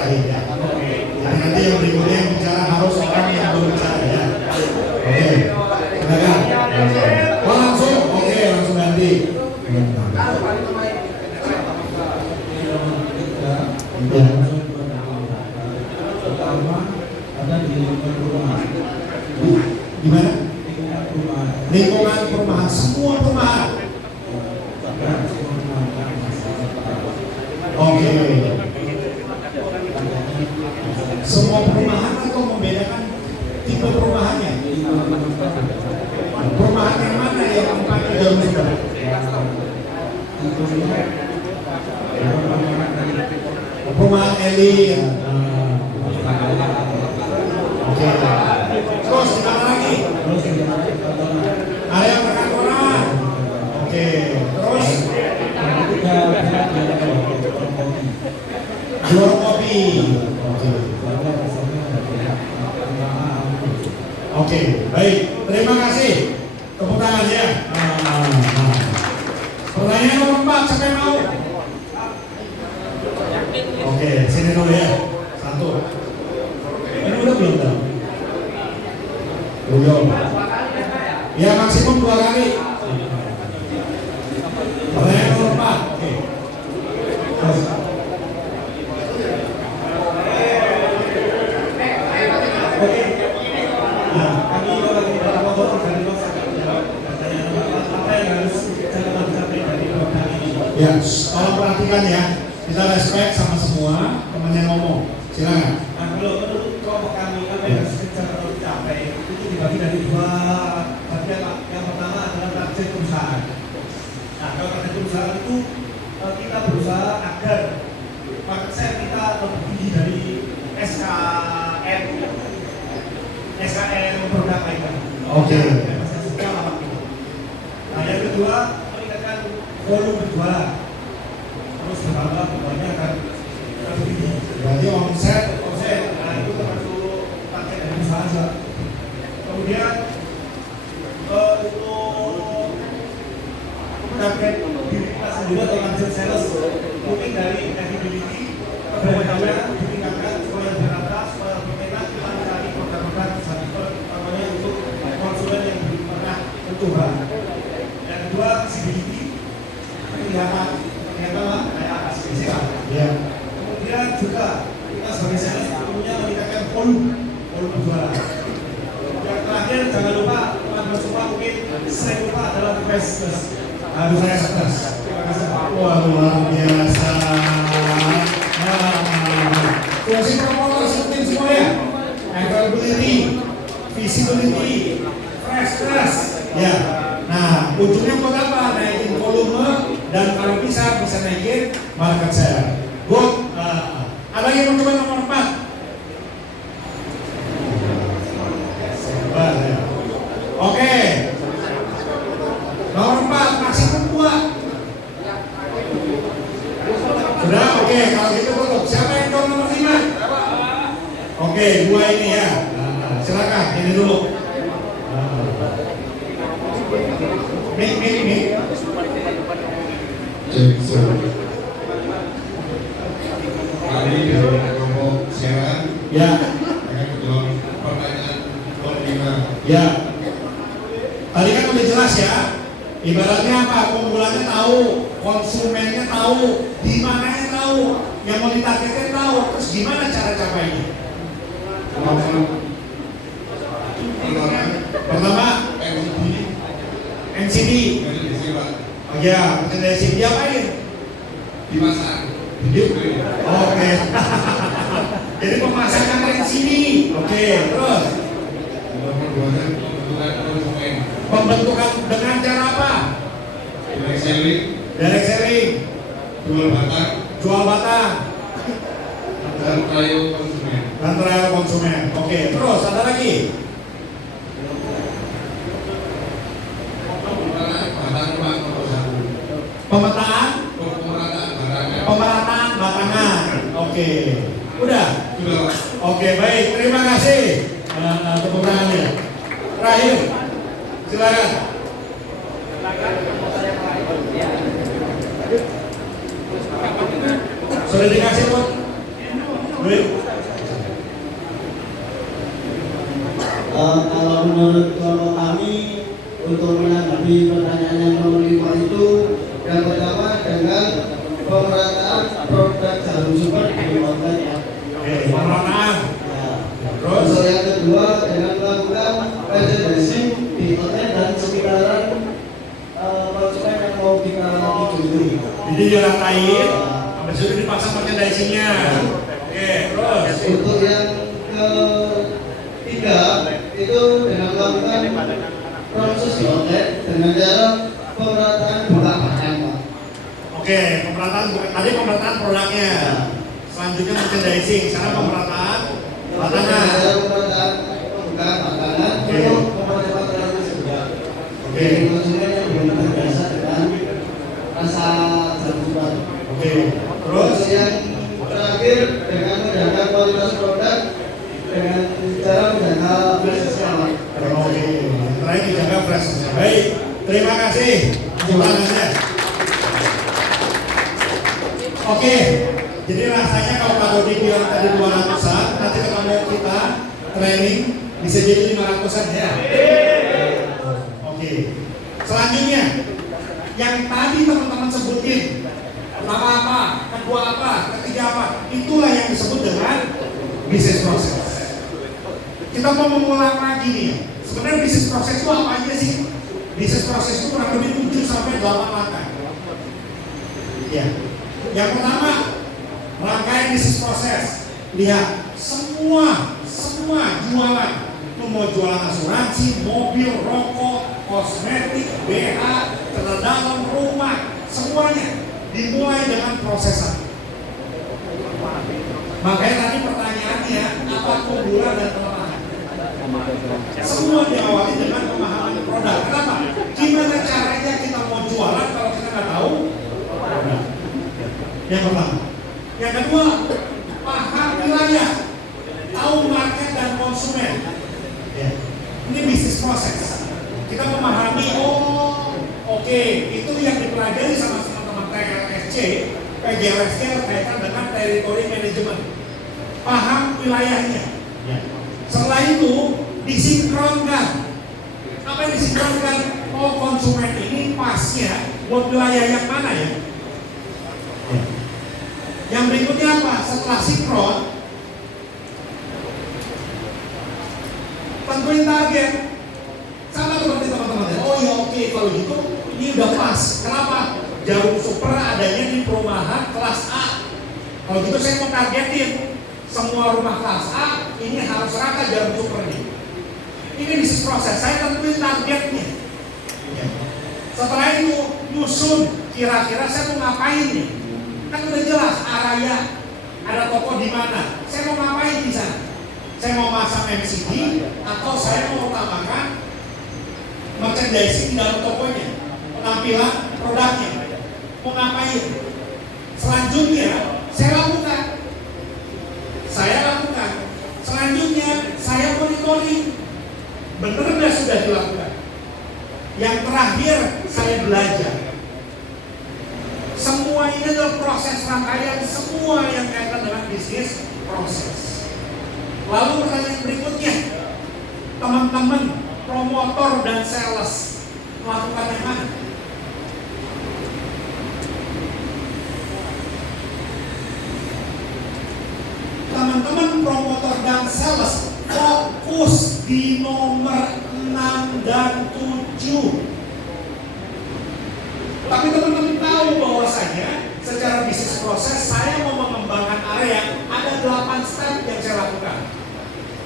terakhir ya. Jadi nanti yang berikutnya yang bicara harus orang yang berbicara ya. Oke, silakan. Oh langsung, oke langsung ganti. Pertama ada di lingkungan perumahan. Gimana? Lingkungan perumahan. Lingkungan perumahan, semua perumahan. Oke. Semua perumahan atau membedakan tipe perumahannya? Perumahan yang mana yang tempatnya jauh juga? Perumahan elit. Oke. Terus gimana lagi? Area perkantoran. Oke. Terus jual kopi. Oke, baik. Terima kasih. Tepuk tangan ya. Pertanyaan nomor 4, siapa yang mau? Oke, sini dulu ya. 1. Ini udah belum tahu? Belum. Ya maksimum 2 kali. Pertanyaan nomor 4. Oke. Ya, tolong perhatikan ya. Kita respect sama semua teman yang ngomong. Silakan. Nah, kalau menurut kelompok kami apa yang secara tercapai itu dibagi dari 2 bagian. Yang pertama adalah target perusahaan. Nah, kalau target perusahaan itu kita berusaha agar market share kita lebih tinggi dari SKM produk lainnya. Oke. Nah, yang kedua meningkatkan volume berjualan. Terus bertambah pokoknya akan lebih tinggi. Berarti omset. Nah itu termasuk target dari usaha saja. Kemudian untuk target diri kita sendiri atau target sales mungkin dari credibility keberadaannya ditingkatkan supaya lebih rata, supaya lebih enak kita mencari produk-produk namanya untuk konsumen yang belum pernah mencoba. Yang kedua visibility, kelihatan lah kayak apa sih Ya. Kemudian juga kita sebagai sales tentunya meningkatkan volume jualan. Yang terakhir jangan lupa teman-teman semua mungkin sering lupa adalah price Harus saya setes. Terima kasih Pak. Wah luar biasa. Fungsi promotor sebutin semua ya. Availability, visibility, freshness. Ya. Nah, ujungnya buat apa? Naikin volume dan kalau bisa naikin market share. Good. Ada yang mau coba nomor 4? Oke. Nomor 4 maksimum 2. Sudah, oke. Kalau gitu tutup. Siapa yang coba nomor 5? Oke, 2 ini ya. Silakan, ini dulu. Mik. Kami dari kelompok siaran Ya. akan menjawab pertanyaan nomor 5. Ya. Tadi kan udah jelas ya. Ibaratnya apa? Keunggulannya tahu, konsumennya tahu, di mananya tahu, yang mau ditargetkan tahu. Terus gimana cara capainya? Pertama, NCD. Oh ya, NCD diapain? Dimasang. Oke. Jadi pemasakan NCD. Oke, terus Nomor 2 pembentukan konsumen. pembentukan dengan cara apa? Direct selling, jual batang, dan trial konsumen. dan trial konsumen. Oke, terus ada lagi? Pemetaan, pemerataan batangan. Oke, udah. Oke, baik. Terima kasih. Tepuk tangannya. Terakhir, silakan. Sudah dikasih pun? Baik. Kalau kami untuk menanggapi pertanyaan yang nomor 5 itu, yang pertama dengan pemerataan produk jarum super di online ya. Oke, pemerataan. Ya. Terus? Terus yang kedua dengan melakukan merchandising di online dan sekitaran konsumen yang mau dikarantina dulu. Jadi diratain, habis itu dipasang merchandising-nya. Oke, terus? Untuk yang ketiga itu dengan melakukan proses di online dengan cara pemerataan buka pakan, Pak. Oke, pemerataan tadi pemerataan produknya. Selanjutnya merchandising, sekarang pemerataan batangan. Cara pemerataan pembukaan makanan untuk pemerataan itu juga. Oke. Konsumen yang belum terbiasa dengan rasa jarum super. Oke, Terus terus? yang terakhir dengan menjaga kualitas produk dengan cara menjaga prestasi. Oke, terakhir dijaga prestasinya. Baik, terima kasih. Tangannya. Oke, jadi rasanya kalau Pak Dodi bilang tadi 200-an, nanti ketemu kita training bisa jadi 500-an ya. Oke, selanjutnya yang tadi teman-teman sebutin, pertama apa, kedua apa, ketiga apa, itulah yang disebut dengan business process. Kita mau mengulang lagi nih. Sebenarnya bisnis proses itu apa aja sih? Bisnis proses itu kurang lebih 7 sampai 8 langkah. Ya. Yang pertama, rangkaian bisnis proses. Lihat, semua jualan. Lu mau jualan asuransi, mobil, rokok, kosmetik, BH, celana dalam, rumah, semuanya dimulai dengan prosesan. Makanya tadi pertanyaannya, apa keunggulan dan kelemahan? Semua diawali dengan pemahaman produk. Kenapa? Gimana caranya kita mau jualan kalau kita nggak tahu produk? Yang pertama. Yang kedua, paham wilayah, tahu market dan konsumen. Ya. Ini bisnis proses. Kita memahami, oke, itu yang dipelajari sama teman-teman TLSC, PJLSC berkaitan dengan territory management. Paham wilayahnya. Ya. Setelah itu disinkronkan. Apa yang disinkronkan? Konsumen ini pasnya buat wilayah yang mana ya? Yang berikutnya apa? Setelah sinkron, tentuin target. Sama seperti teman-teman. Oh ya oke, kalau gitu ini udah pas. Kenapa? Jarum super adanya di perumahan kelas A. Kalau gitu saya mau targetin semua rumah kelas A ini harus rata jarum super ini. Ini bisnis proses. Saya tentuin targetnya. Setelah itu nyusun kira-kira saya mau ngapain nih? Kan udah jelas arahnya. Ada toko di mana? Saya mau ngapain di sana? Saya mau masang MCD atau saya mau utamakan merchandising di dalam tokonya, penampilan produknya. Mau ngapain? Selanjutnya saya lakukan. Selanjutnya saya monitoring. Benar nggak sudah dilakukan? Yang terakhir saya belajar. Semua ini adalah proses rangkaian semua yang kaitan dengan bisnis proses. Lalu pertanyaan berikutnya, teman-teman promotor dan sales melakukan yang mana? Teman-teman promotor dan sales fokus di nomor 6 dan 7. Tapi teman-teman tahu bahwasanya secara bisnis proses saya mau mengembangkan area, ada 8 step yang saya lakukan.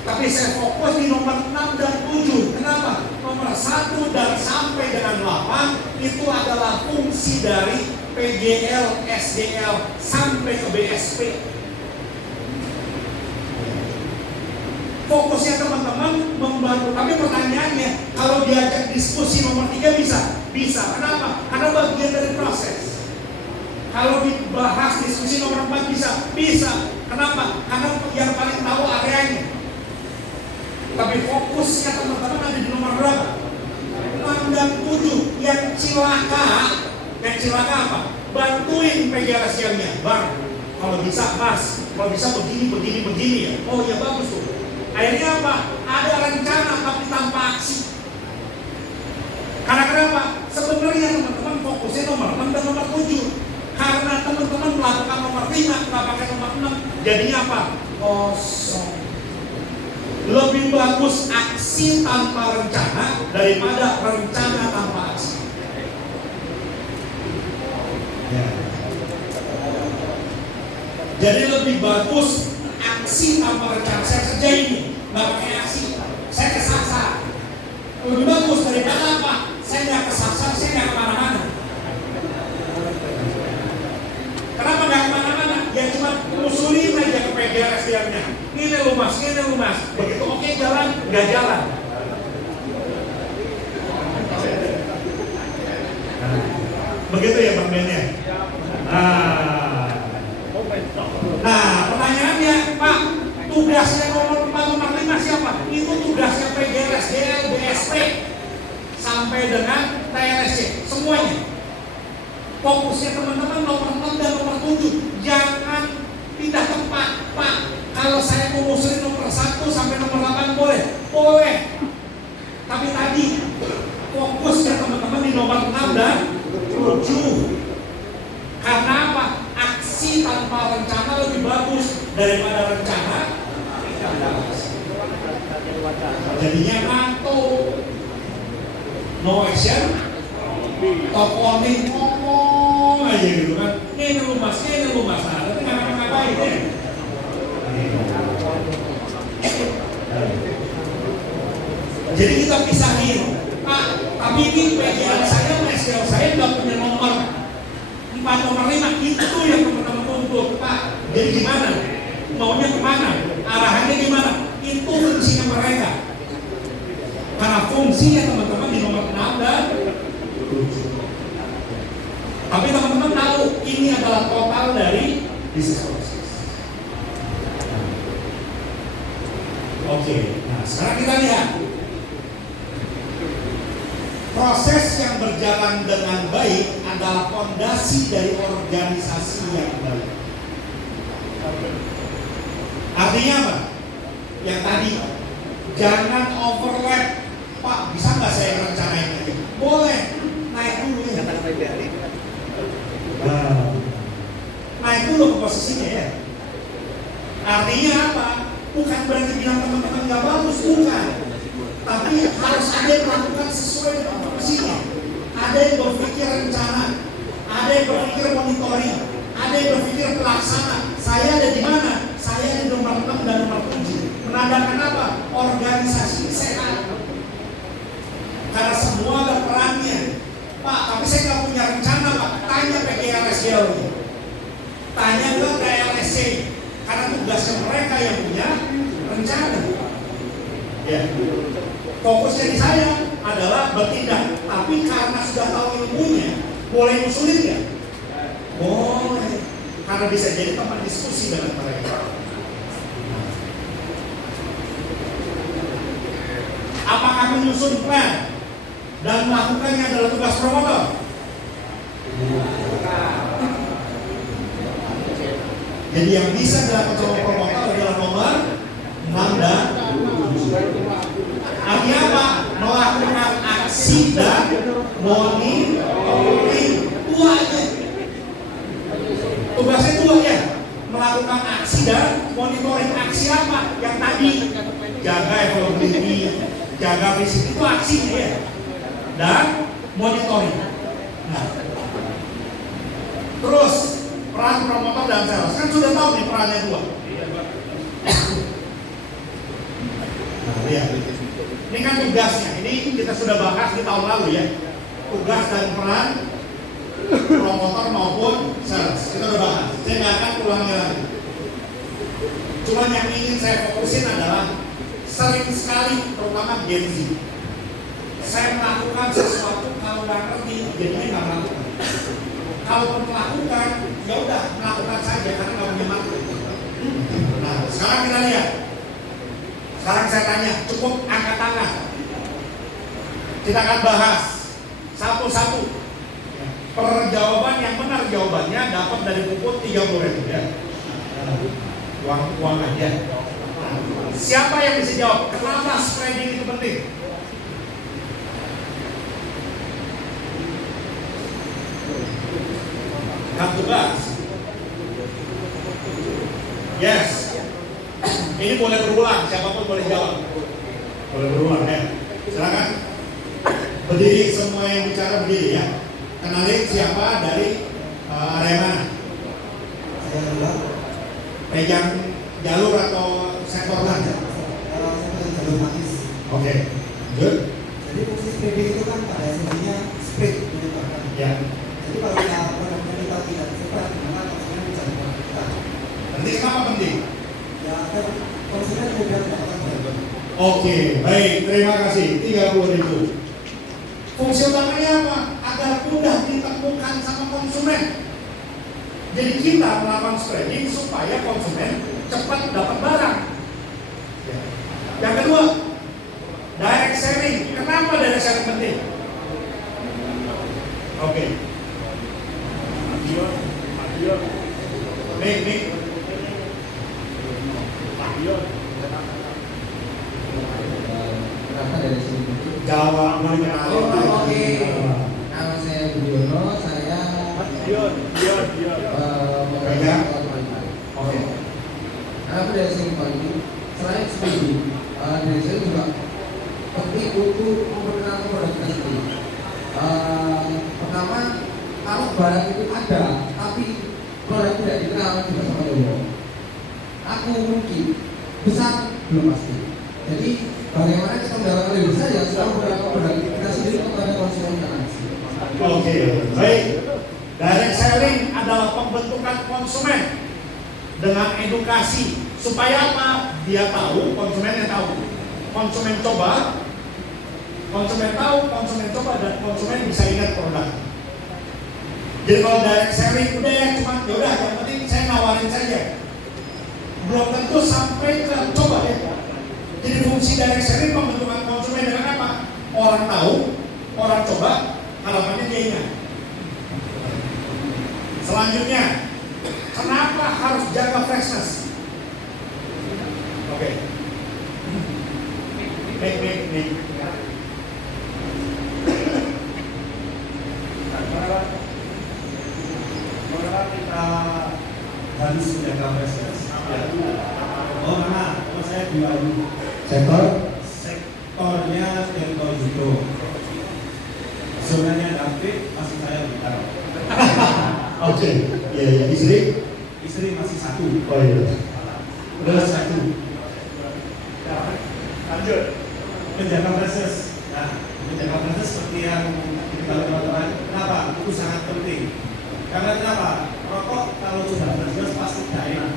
Tapi saya fokus di nomor 6 dan 7. Kenapa? Nomor 1 dan sampai dengan 8 itu adalah fungsi dari PGL, SGL sampai ke BSP. Fokusnya teman-teman membantu. Tapi pertanyaannya, kalau diajak diskusi nomor 3 bisa? Bisa. Kenapa? Karena bagian dari proses. Kalau dibahas diskusi nomor 4 bisa? Bisa. Kenapa? Karena yang paling tahu areanya. Tapi fokusnya teman-teman ada di nomor berapa? 6 dan 7. Yang cilaka apa? Bantuin PGLSG-nya. Bang, kalau bisa mas, kalau bisa begini ya. Oh ya bagus tuh. Akhirnya apa? Ada rencana tapi tanpa aksi. Karena kenapa? Sebenarnya teman-teman fokusnya nomor 6 dan nomor 7. Karena teman-teman melakukan nomor 5, nggak pakai nomor 6. Jadinya apa? Kosong. Lebih bagus aksi tanpa rencana daripada rencana tanpa aksi. Ya. Jadi lebih bagus aksi tanpa rencana. Saya kerja ini, nggak pakai aksi. Saya kesasar. Lebih bagus daripada apa? Saya nggak kesasar, saya nggak kemana-mana. Kenapa nggak kemana-mana? Ya cuma usulin aja ke PGRSDM-nya. Ini lumas. Begitu oke jalan, nggak jalan. Begitu ya Bang Ben ya? Nah, pertanyaannya, Pak, tugasnya nomor 4, nomor 5 siapa? Itu tugasnya PGRSDL, BSP, sampai dengan TLSC, semuanya. Fokusnya teman-teman nomor 6 dan nomor 7. Jangan pindah tempat, Pak. Kalau saya mau ngusulin nomor 1 sampai nomor 8 boleh? Boleh. Tapi tadi fokusnya teman-teman di nomor 6 dan 7. Karena apa? Aksi tanpa rencana lebih bagus daripada rencana. Jadinya ngantuk. No action, top warning, ngomong aja gitu kan. Ini lumas. Nah, tapi nggak ngapa-ngapain ya. Jadi kita pisahin, Pak, tapi ini PGL saya, SDL saya nggak punya nomor 4, nomor 5, itu yang teman-teman tuntut, Pak. Jadi gimana? Maunya kemana? Arahannya gimana? Itu fungsinya mereka. Karena fungsinya teman-teman di nomor 6 dan 7. Tapi teman-teman tahu ini adalah total dari bisnis proses. Oke, nah sekarang kita lihat proses yang berjalan dengan baik adalah fondasi dari organisasi yang baik. Artinya apa? Yang tadi, jangan overlap. Pak, bisa nggak saya rencanain aja? Boleh, naik dulu ya. Naik dulu ke posisinya ya. Artinya apa? Bukan berarti bilang teman-teman nggak bagus, bukan. Tapi harus ada yang melakukan sesuai dengan fungsinya. Ada yang berpikir rencana, ada yang berpikir monitoring, ada yang berpikir pelaksana. Saya ada di mana? Saya di nomor 6 dan nomor 7. Menandakan apa? Organisasi sehat. Karena semua ada perannya. Pak, tapi saya nggak punya rencana, Pak. Tanya PGRSDL, tanya ke TLSC. Karena tugasnya mereka yang punya rencana. Ya. Fokusnya di saya adalah bertindak. Tapi karena sudah tahu ilmunya, boleh ngusulin nggak? Boleh. Karena bisa jadi tempat diskusi dengan mereka. Apakah menyusun plan dan melakukannya adalah tugas promotor? Jadi yang bisa dilakukan oleh promotor adalah nomor 6 dan 7. Artinya apa? Melakukan aksi dan monitoring. Dua aja. Tugasnya dua ya. Melakukan aksi dan monitoring. Aksi apa? Yang tadi jaga evaluasi, jaga visi, itu aksinya ya. Dan monitoring. Nah, terus peran promotor dan sales kan sudah tahu nih perannya dua. Nah, lihat. Ini kan tugasnya. Ini kita sudah bahas di tahun lalu ya. Tugas dan peran promotor maupun sales. Kita sudah bahas. Saya nggak akan ulangnya lagi. Cuma yang ingin saya fokusin adalah sering sekali, terutama Gen Z, saya melakukan sesuatu kalau nggak ngerti, jadinya nggak melakukan. Kalau melakukan, ya udah melakukan saja karena nggak punya makna. Nah, sekarang kita lihat. Sekarang saya tanya, cukup angkat tangan. Kita akan bahas satu-satu. Per jawaban yang benar jawabannya dapat dari buku 30.000 ya. uang aja. Siapa yang bisa jawab? Kenapa spreading itu penting? Hak tugas. Yes. Ini boleh berulang, siapapun boleh jawab. Boleh berulang ya. Silakan. Berdiri, semua yang bicara berdiri ya. Kenalin siapa dari area mana? Saya bilang, Pegang jalur atau sektor mana? saya jalur manis. Oke. Good. Jadi fungsi spreading itu kan pada esensinya spread menyebarkan. Ya. Jadi kalau produknya kita tidak sebar, maka konsumen bisa menggunakan kita. Nanti kenapa penting? Ya, agar konsumen mudah mendapatkan bantuan. Oke, baik. Terima kasih. 30.000. Fungsi utamanya apa? Agar mudah ditemukan sama konsumen. Jadi kita melakukan spreading supaya konsumen cepat dapat barang. Ya. Yang kedua, direct selling. Kenapa direct selling penting? Oke. Nih. Kenapa dari sini? Jawab mau kenalin. Oke. Nama saya Budiono, saya Pegang. Oke. Kenapa dari sini pagi? Selain studi, dari saya juga penting untuk memperkenalkan produk kita sendiri. Pertama, kalau barang itu ada, tapi produk tidak dikenal juga sama dulu. Aku mungkin besar belum pasti. Jadi bagaimana kita mendapatkan lebih besar ya setelah memperkenalkan produk kita sendiri kepada konsumen dan asing. Oke, baik. Direct selling adalah pembentukan konsumen dengan edukasi supaya apa? Dia tahu, konsumennya tahu. Konsumen coba, konsumen tahu, konsumen coba, dan konsumen bisa ingat produk. Jadi kalau direct selling udah ya cuma yaudah yang penting saya nawarin saja. Belum tentu sampai ke coba ya. Jadi fungsi direct selling pembentukan konsumen dengan apa? Orang tahu, orang coba, harapannya dia ingat. Selanjutnya, kenapa harus jaga freshness? Oke. Nih. Mengapa kita harus menjaga freshness? Oh mana? Oh saya bilang sektornya sektor judo. Sebenarnya David masih saya bicara. Oke. Ya. Istri masih satu. Oh iya. Udah satu. Lanjut. Menjaga freshness. Nah, menjaga freshness seperti yang kita teman-teman. Kenapa? Itu sangat penting. Karena kenapa? Rokok kalau sudah freshness pasti tidak enak.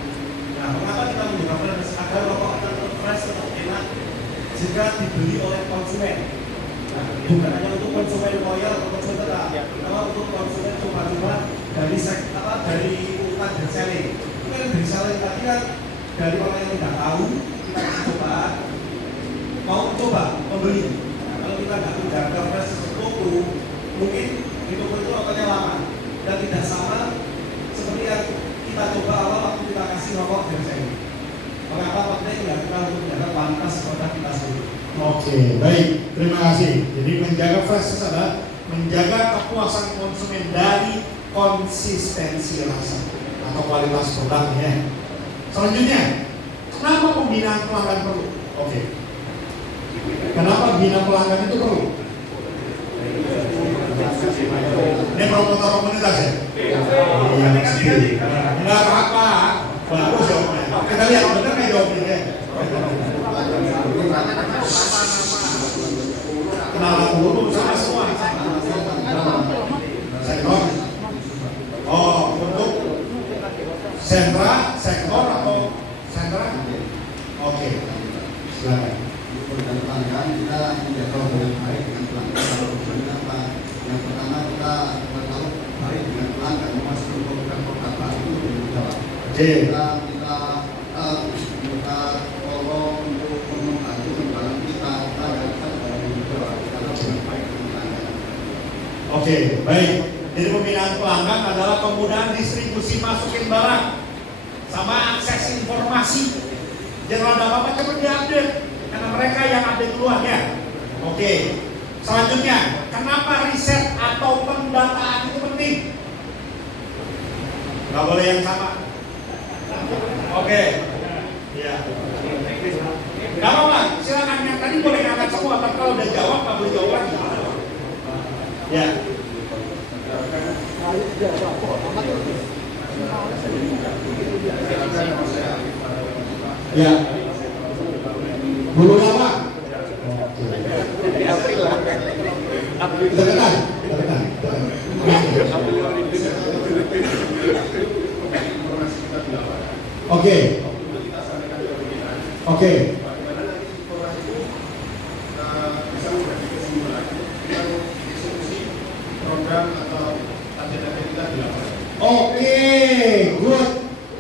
Nah, mengapa kita menjaga freshness? Agar rokok tetap fresh, tetap enak jika dibeli oleh konsumen. Nah, bukan hanya untuk konsumen loyal atau konsumen tetap, tapi untuk konsumen coba-coba dari urutan dan selling. Itu kan dari selling tadi kan dari orang yang tidak tahu kita kasih cobaan, mau coba membeli. Nah, kalau kita nggak menjaga fresh toko, mungkin di toko itu rokoknya lama dan tidak sama seperti yang kita coba awal waktu kita kasih rokok dan selling. Mengapa penting ya kita untuk menjaga kualitas produk kita sendiri? Oke, baik. Terima kasih. Jadi menjaga freshness adalah menjaga kepuasan konsumen dari konsistensi rasa atau kualitas produknya. Selanjutnya, kenapa pembinaan pelanggan perlu? Oke. Kenapa bina pelanggan itu perlu? Ini promotor komunitas ya? Iya, pasti. Enggak apa-apa. Bagus jawabnya. Kita lihat benar nggak jawabnya? Kenalan dulu sama semua. Sektor. Oh, untuk sentra, sektor atau sentra? Oke. Silakan. Dan pelanggan kita menjaga hubungan baik dengan pelanggan. Kalau hubungannya apa? Yang pertama kita bertahu baik dengan pelanggan, memasukkan produk-produk baru untuk Jawa. Oke. Kita tolong untuk membantu barang kita dari Jawa. Kita hubungan baik dengan pelanggan. Oke, baik. Jadi pembinaan pelanggan adalah kemudahan distribusi masukin barang sama aksesin informasi. Jangan ada apa-apa cepat diupdate, karena mereka yang update duluan ya. Oke. Selanjutnya, kenapa riset atau pendataan itu penting? Gak boleh yang sama. Oke. Ya. Gak apa-apa, silakan yang tadi boleh ngangkat semua, tapi kalau udah jawab gak boleh jawab lagi. Ya. Ya. Bulu lama. Tekan. Oke. Oke. Bisa memberi kesimpulan tentang eksekusi program atau agenda kita di lapangan. Oke, good.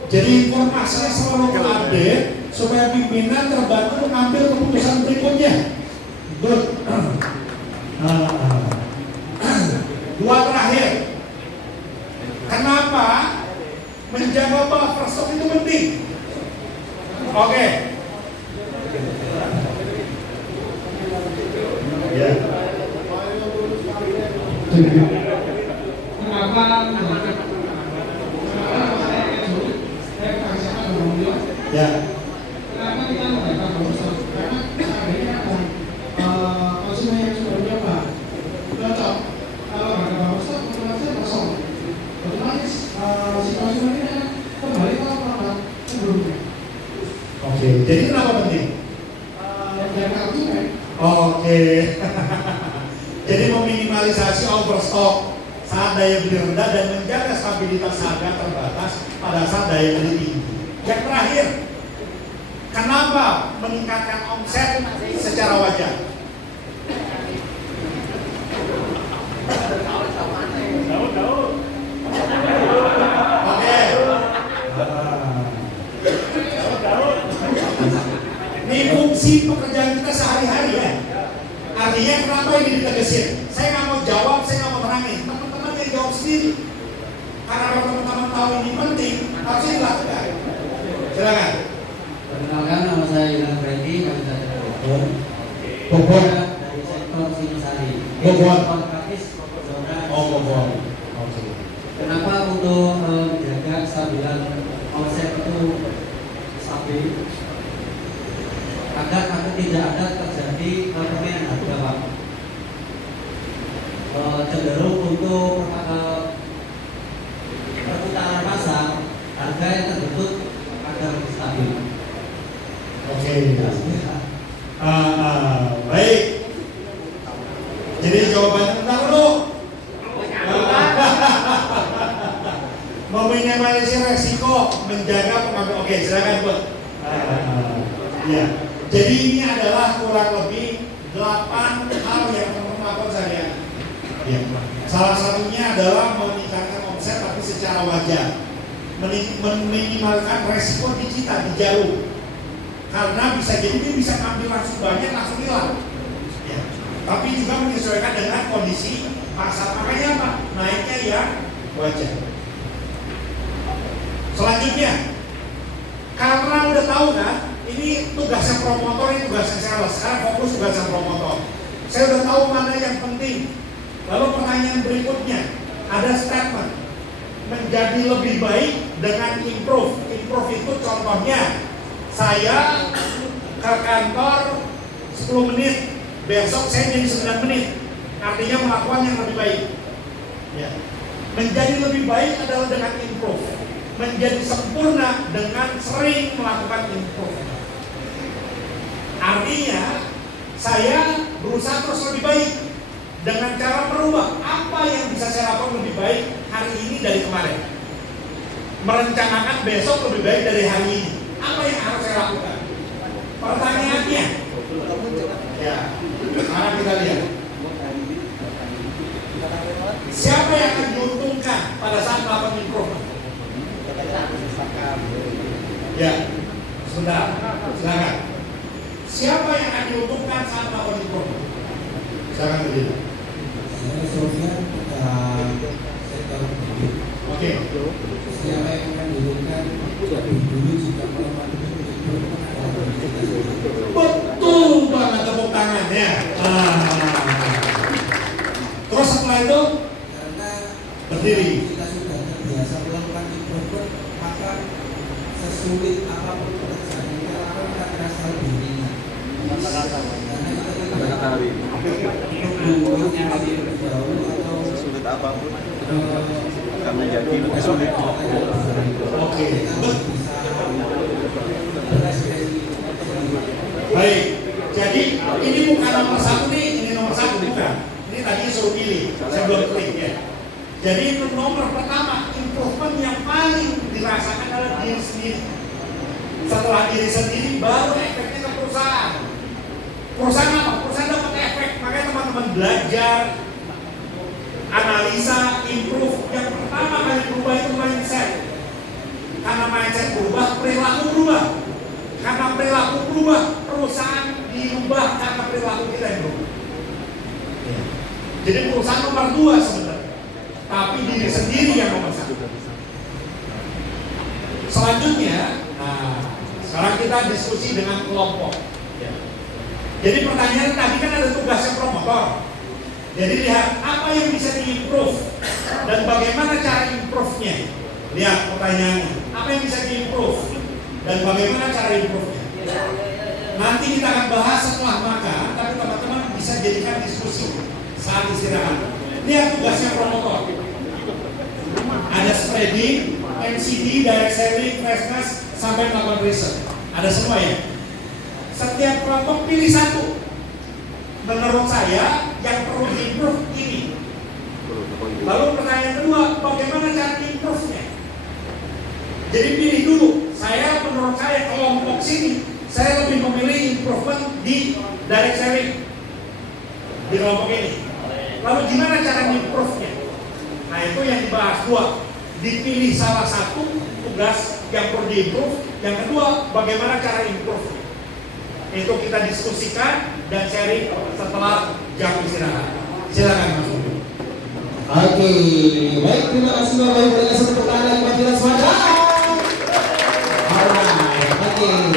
Jadi informasinya selalu update supaya pimpinan terbantu mengambil keputusan berikutnya. Good. Dua terakhir. Kenapa menjaga buffer stok itu penting? Oke. Ya. Kenapa? Ya. Kenapa kita menjaga buffer? Karena seandainya konsumen yang sudah mencoba cocok, kalau nggak ada buffer otomatis kosong. Otomatis si konsumen ini akan kembali ke produk sebelumnya. Oke. Jadi kenapa penting? Menjaga konsumen. Oke. Jadi meminimalisasi overstock saat daya beli rendah dan menjaga stabilitas harga terbatas pada saat daya beli tinggi. Yang terakhir, kenapa meningkatkan omset secara wajar? Oke. Ini fungsi pekerjaan kita sehari-hari ya. Artinya kenapa ini ditegesin? Saya nggak mau jawab, saya nggak mau terangin. Teman-teman yang jawab sendiri. Karena kalau teman-teman tahu ini penting, harusnya dilakukan. Silakan. Perkenalkan, nama saya Ilham Freddy, kami dari Bogor. Bogor. Dari sektor Singasari. Bogor. Praktis zona. Oh, Bogor. Oke. Kenapa untuk menjaga kestabilan omset itu stabil? Agar tidak ada terjadi permainan harga, Pak. Cenderung untuk perputaran pasar, harga yang terbentuk agar lebih stabil. Oke. Baik. Jadi jawabannya tentang dulu. Meminimalisir resiko, menjaga pengambil. Oke, silakan buat. Ya. Jadi ini adalah kurang lebih 8 hal yang teman-teman lakukan seharian. Ya. Salah satunya adalah meningkatkan omset tapi secara wajar, meminimalkan resiko di kita, di jauh. Karena bisa jadi dia bisa ambil langsung banyak, langsung hilang. Ya. Tapi juga menyesuaikan dengan kondisi pasar. Makanya apa? Naiknya yang wajar. Selanjutnya, karena udah tahu kan, ini tugasnya promotor, ini tugasnya sales. Sekarang fokus tugasnya promotor. Saya udah tahu mana yang penting. Lalu pertanyaan berikutnya, ada statement menjadi lebih baik dengan improve. Improve itu contohnya, saya ke kantor 10 menit, besok saya jadi 9 menit. Artinya melakukan yang lebih baik. Ya. Menjadi lebih baik adalah dengan improve. Menjadi sempurna dengan sering melakukan improve. Artinya saya berusaha terus lebih baik dengan cara merubah apa yang bisa saya lakukan lebih baik hari ini dari kemarin. Merencanakan besok lebih baik dari hari ini. Apa yang harus saya lakukan? Pertanyaannya, ya, sekarang kita lihat. Siapa yang akan diuntungkan pada saat melakukan improvement? Ya, sebentar, silakan. Siapa yang akan diuntungkan saat melakukan improvement? Silakan berdiri. Saya Sofian, sektor pendidik. Oke. Siapa yang akan diuntungkan dari dulu juga melakukan Betul banget, tepuk tangan ya. Terus setelah itu karena berdiri. kita sudah terbiasa melakukan improvement, maka sesulit apapun pekerjaan yang kita lakukan kita terasa lebih ringan. Karena kita tidak perlu jauh atau Sulit apapun eh, akan menjadi lebih sulit. Oke. bisa berekspresi. Baik. Jadi ini bukan nomor satu nih, ini nomor satu bukan. Ini tadi suruh pilih, saya belum klik ya. Jadi itu nomor pertama, improvement yang paling dirasakan adalah diri sendiri. Setelah diri sendiri, baru efeknya ke perusahaan. Perusahaan apa? Perusahaan dapat efek, makanya teman-teman belajar, analisa, improve. Yang pertama kali berubah itu mindset. Karena mindset berubah, perilaku berubah. Karena perilaku berubah, perusahaan dirubah karena perilaku kita yang berubah. Jadi perusahaan nomor 2 sebenarnya, tapi diri sendiri yang nomor 1. Selanjutnya, sekarang kita diskusi dengan kelompok. Jadi pertanyaan tadi kan ada tugasnya promotor. Jadi lihat apa yang bisa diimprove dan bagaimana cara improve-nya. Lihat pertanyaannya, apa yang bisa diimprove dan bagaimana cara improve-nya. Nanti kita akan bahas setelah makan, tapi teman-teman bisa jadikan diskusi saat istirahat. Lihat tugasnya promotor. Ada spreading, MCD, direct selling, freshness, sampai melakukan riset. Ada semua ya. Setiap kelompok pilih satu. Menurut saya yang perlu diimprove ini. Lalu pertanyaan kedua, bagaimana cara improve-nya? Jadi pilih dulu. Saya menurut saya kelompok sini, saya lebih memilih improvement di direct selling di kelompok ini. Lalu gimana cara improve-nya? Nah itu yang dibahas 2. Dipilih salah satu tugas yang perlu diimprove. Yang kedua, bagaimana cara improve-nya? Itu kita diskusikan dan sharing setelah jam istirahat. Silakan Mas Budi. Oke, baik, terima kasih Bapak Ibu atas tepuk tangan bagi kita semua. Alright, oke.